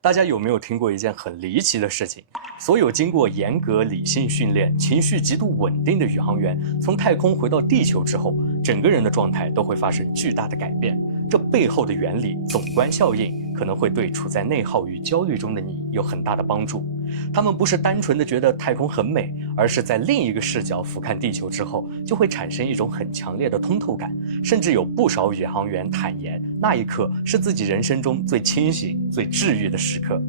大家有没有听过一件很离奇的事情？所有经过严格理性训练、情绪极度稳定的宇航员，从太空回到地球之后，整个人的状态都会发生巨大的改变。这背后的原理——总观效应，可能会对处在内耗与焦虑中的你有很大的帮助。他们不是单纯的觉得太空很美，而是在另一个视角俯瞰地球之后，就会产生一种很强烈的通透感。甚至有不少宇航员坦言，那一刻是自己人生中最清醒、最治愈的时刻。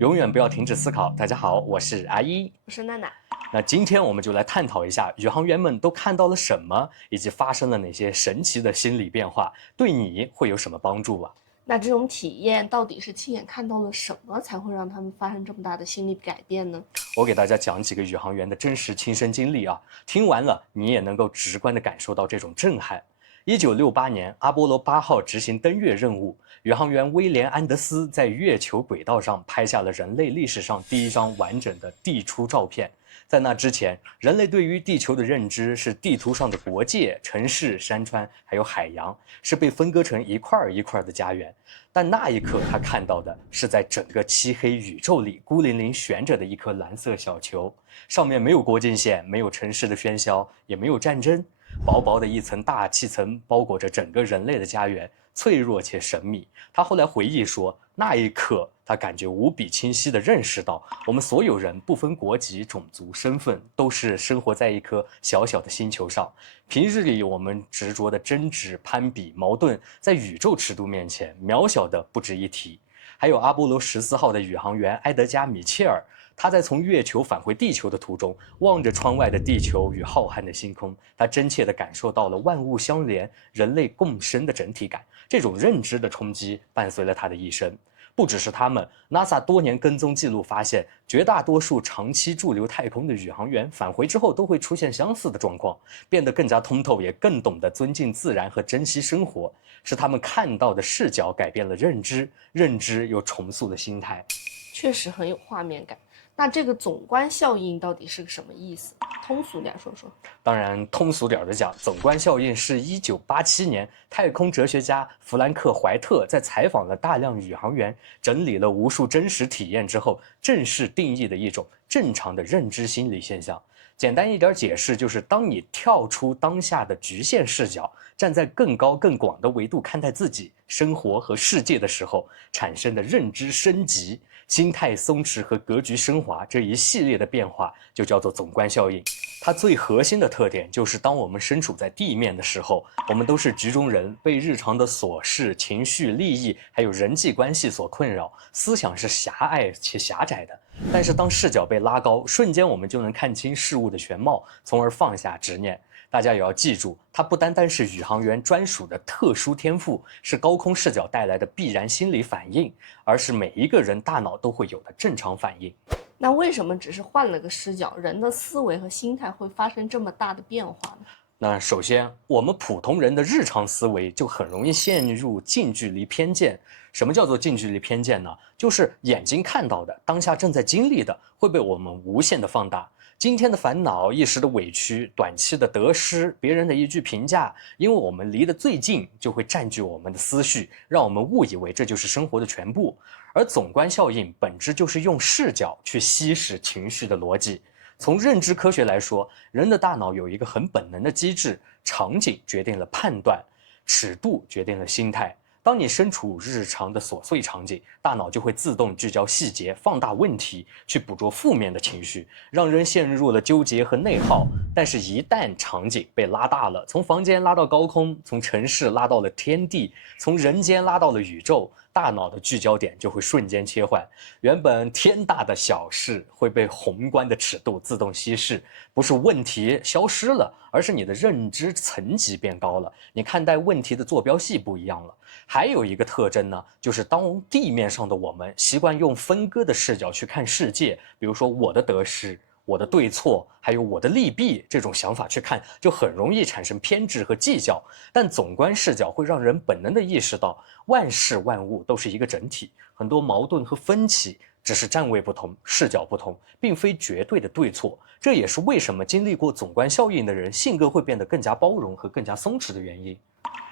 永远不要停止思考。大家好，我是阿一，我是娜娜。那今天我们就来探讨一下宇航员们都看到了什么，以及发生了哪些神奇的心理变化，对你会有什么帮助吧？那这种体验到底是亲眼看到了什么，才会让他们发生这么大的心理改变呢？我给大家讲几个宇航员的真实亲身经历啊，听完了你也能够直观地感受到这种震撼。1968年，阿波罗8号执行登月任务，宇航员威廉·安德斯在月球轨道上拍下了人类历史上第一张完整的地出照片。在那之前，人类对于地球的认知是地图上的国界、城市、山川，还有海洋，是被分割成一块一块的家园。但那一刻，他看到的是在整个漆黑宇宙里孤零零悬着的一颗蓝色小球，上面没有国境线，没有城市的喧嚣，也没有战争。薄薄的一层大气层包裹着整个人类的家园，脆弱且神秘。他后来回忆说，那一刻他感觉无比清晰地认识到，我们所有人不分国籍、种族、身份，都是生活在一颗小小的星球上。平日里我们执着的争执、攀比、矛盾，在宇宙尺度面前渺小的不值一提。还有阿波罗14号的宇航员埃德加·米切尔，他在从月球返回地球的途中，望着窗外的地球与浩瀚的星空，他真切地感受到了万物相连、人类共生的整体感。这种认知的冲击伴随了他的一生。不只是他们 ，NASA 多年跟踪记录发现，绝大多数长期驻留太空的宇航员返回之后都会出现相似的状况，变得更加通透，也更懂得尊敬自然和珍惜生活。是他们看到的视角改变了认知，认知又重塑了心态。确实很有画面感。那这个总观效应到底是个什么意思？通俗点说说。当然，通俗点的讲，总观效应是1987年太空哲学家弗兰克·怀特在采访了大量宇航员，整理了无数真实体验之后，正式定义的一种正常的认知心理现象。简单一点解释，就是当你跳出当下的局限视角，站在更高更广的维度看待自己、生活和世界的时候，产生的认知升级、心态松弛和格局升华这一系列的变化，就叫做总观效应。它最核心的特点就是，当我们身处在地面的时候，我们都是局中人，被日常的琐事、情绪、利益还有人际关系所困扰，思想是狭隘且狭窄的。但是当视角被拉高，瞬间我们就能看清事物的全貌，从而放下执念。大家也要记住，它不单单是宇航员专属的特殊天赋，是高空视角带来的必然心理反应，而是每一个人大脑都会有的正常反应。那为什么只是换了个视角，人的思维和心态会发生这么大的变化呢？那首先，我们普通人的日常思维就很容易陷入近距离偏见。什么叫做近距离偏见呢？就是眼睛看到的，当下正在经历的，会被我们无限的放大。今天的烦恼、一时的委屈、短期的得失、别人的一句评价，因为我们离得最近，就会占据我们的思绪，让我们误以为这就是生活的全部。而总观效应本质就是用视角去稀释情绪的逻辑。从认知科学来说，人的大脑有一个很本能的机制，场景决定了判断，尺度决定了心态。当你身处日常的琐碎场景，大脑就会自动聚焦细节，放大问题，去捕捉负面的情绪，让人陷入了纠结和内耗。但是，一旦场景被拉大了，从房间拉到高空，从城市拉到了天地，从人间拉到了宇宙，大脑的聚焦点就会瞬间切换。原本天大的小事会被宏观的尺度自动稀释，不是问题消失了，而是你的认知层级变高了，你看待问题的坐标系不一样了。还有一个特征呢，就是当地面上的我们习惯用分割的视角去看世界，比如说我的得失、我的对错，还有我的利弊，这种想法去看，就很容易产生偏执和计较。但总观视角会让人本能地意识到，万事万物都是一个整体，很多矛盾和分歧只是站位不同、视角不同，并非绝对的对错。这也是为什么经历过总观效应的人性格会变得更加包容和更加松弛的原因。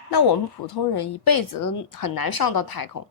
那我们普通人一辈子都很难上到太空，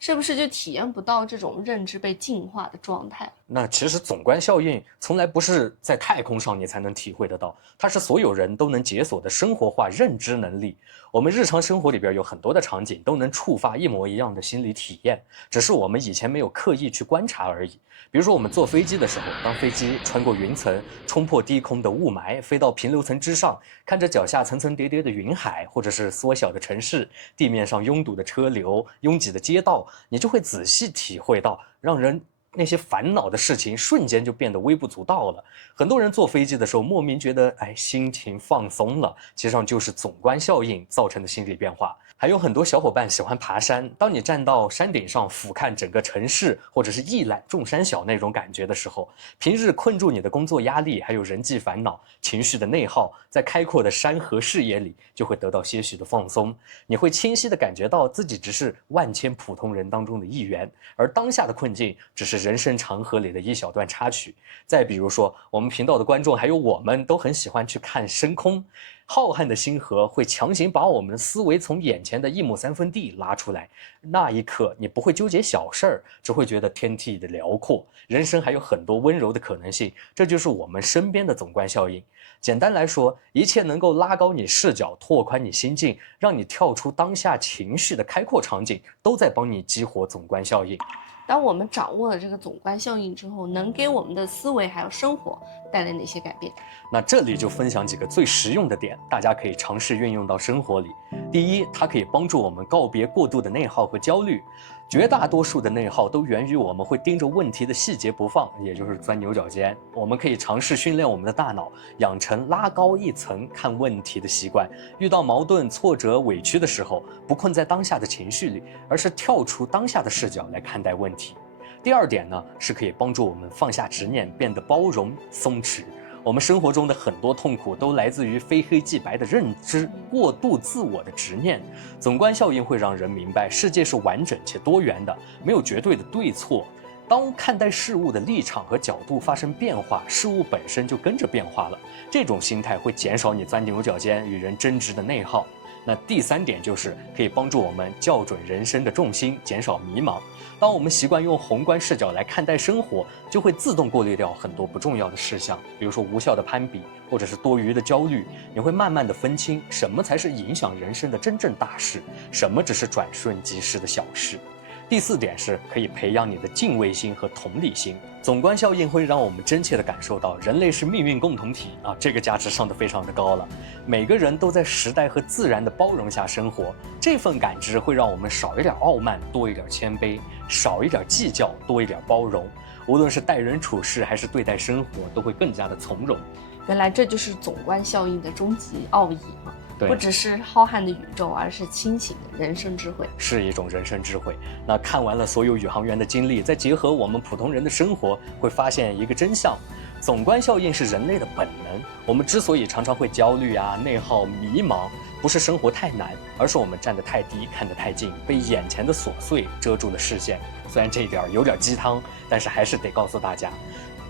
是不是就体验不到这种认知被净化的状态？那其实总观效应从来不是在太空上你才能体会得到，它是所有人都能解锁的生活化认知能力。我们日常生活里边有很多的场景都能触发一模一样的心理体验，只是我们以前没有刻意去观察而已。比如说我们坐飞机的时候，当飞机穿过云层，冲破低空的雾霾，飞到平流层之上，看着脚下层层叠叠的云海，或者是缩小的城市，地面上拥堵的车流，拥挤的街道，你就会仔细体会到让人那些烦恼的事情瞬间就变得微不足道了。很多人坐飞机的时候莫名觉得心情放松了，其实上就是总观效应造成的心理变化。还有很多小伙伴喜欢爬山，当你站到山顶上俯瞰整个城市，或者是一览众山小那种感觉的时候，平日困住你的工作压力，还有人际烦恼、情绪的内耗，在开阔的山河视野里就会得到些许的放松。你会清晰地感觉到自己只是万千普通人当中的一员，而当下的困境只是人生长河里的一小段插曲。再比如说，我们频道的观众还有我们都很喜欢去看深空，浩瀚的星河会强行把我们的思维从眼前的一亩三分地拉出来，那一刻你不会纠结小事儿，只会觉得天地的辽阔，人生还有很多温柔的可能性。这就是我们身边的总观效应。简单来说，一切能够拉高你视角、拓宽你心境，让你跳出当下情绪的开阔场景，都在帮你激活总观效应。当我们掌握了这个总观效应之后，能给我们的思维还有生活带来哪些改变？那这里就分享几个最实用的点，大家可以尝试运用到生活里。第一，它可以帮助我们告别过度的内耗和焦虑。绝大多数的内耗都源于我们会盯着问题的细节不放，也就是钻牛角尖。我们可以尝试训练我们的大脑，养成拉高一层看问题的习惯。遇到矛盾、挫折、委屈的时候，不困在当下的情绪里，而是跳出当下的视角来看待问题。第二点呢，是可以帮助我们放下执念，变得包容松弛。我们生活中的很多痛苦都来自于非黑即白的认知，过度自我的执念。总观效应会让人明白，世界是完整且多元的，没有绝对的对错。当看待事物的立场和角度发生变化，事物本身就跟着变化了。这种心态会减少你钻牛角尖、与人争执的内耗。那第三点就是可以帮助我们校准人生的重心，减少迷茫。当我们习惯用宏观视角来看待生活，就会自动过滤掉很多不重要的事项，比如说无效的攀比，或者是多余的焦虑。你会慢慢的分清什么才是影响人生的真正大事，什么只是转瞬即逝的小事。第四点是可以培养你的敬畏心和同理心。总观效应会让我们真切地感受到人类是命运共同体啊，这个价值上得非常的高了。每个人都在时代和自然的包容下生活，这份感知会让我们少一点傲慢，多一点谦卑，少一点计较，多一点包容。无论是待人处事还是对待生活，都会更加的从容。原来这就是总观效应的终极奥义嘛。对，不只是浩瀚的宇宙，而是清醒的人生智慧，是一种人生智慧。那看完了所有宇航员的经历，再结合我们普通人的生活，会发现一个真相：总观效应是人类的本能。我们之所以常常会焦虑内耗、迷茫，不是生活太难，而是我们站得太低，看得太近，被眼前的琐碎遮住了视线。虽然这一点有点鸡汤，但是还是得告诉大家，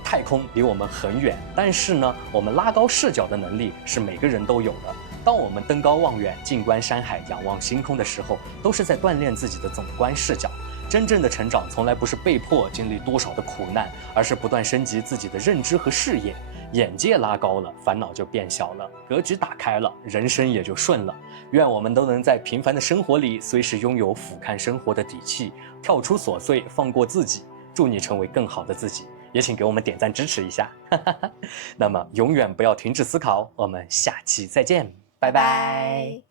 太空离我们很远，但是呢，我们拉高视角的能力是每个人都有的。当我们登高望远、静观山海、仰望星空的时候，都是在锻炼自己的总观视角。真正的成长从来不是被迫经历多少的苦难，而是不断升级自己的认知和视野。眼界拉高了，烦恼就变小了，格局打开了，人生也就顺了。愿我们都能在平凡的生活里，随时拥有俯瞰生活的底气，跳出琐碎，放过自己。祝你成为更好的自己，也请给我们点赞支持一下。那么永远不要停止思考，我们下期再见。拜拜。